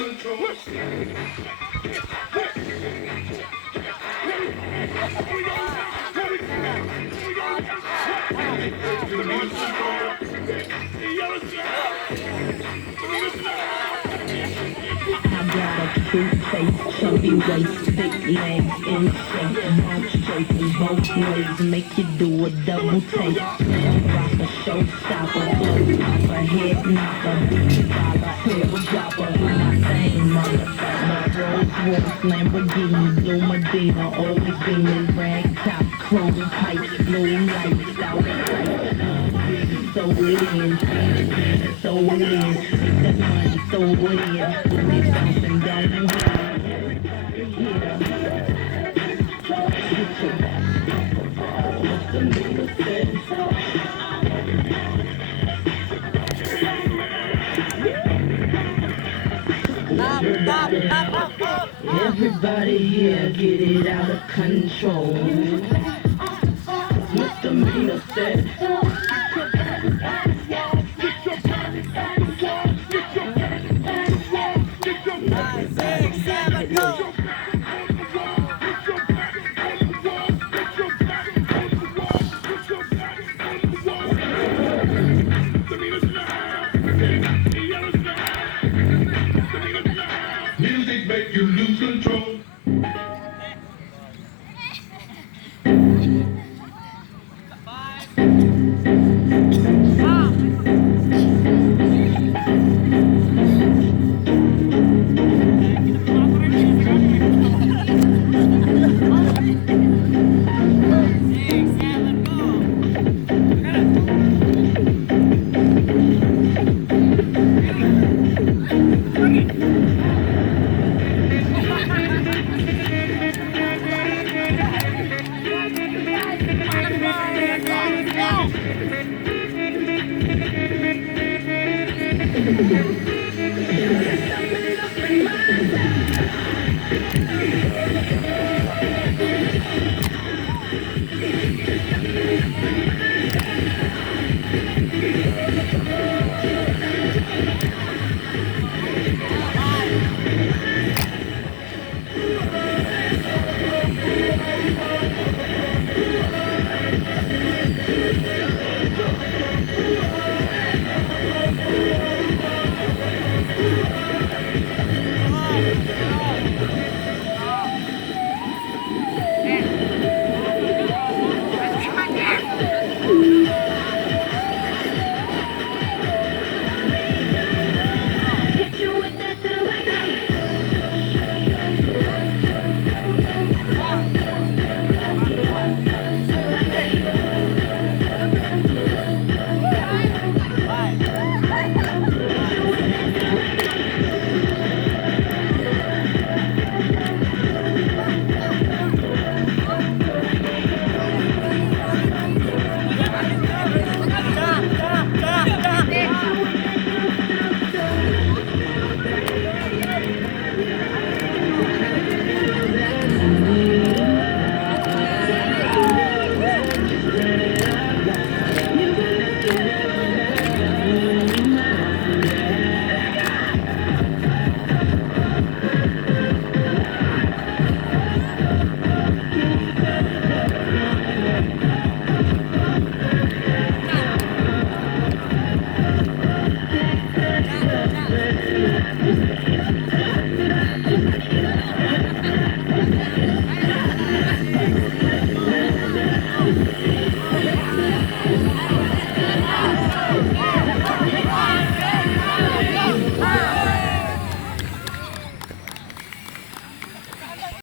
I got a cute face, chubby waist, thick legs, in shape, bounce jerky both ways, make you do a double take. Rock a showstopper, flow popper, head knocker, beat baller, hip dropper, insane motherfucker. Rolls Royce, Lamborghini, Blue Medina, always beaming, rag top, chrome pipes, blue lights, out of sight. So it is, so it is, make that money, so it is, when it's bouncing down the everybody here get it out of control. Misdemeanor said.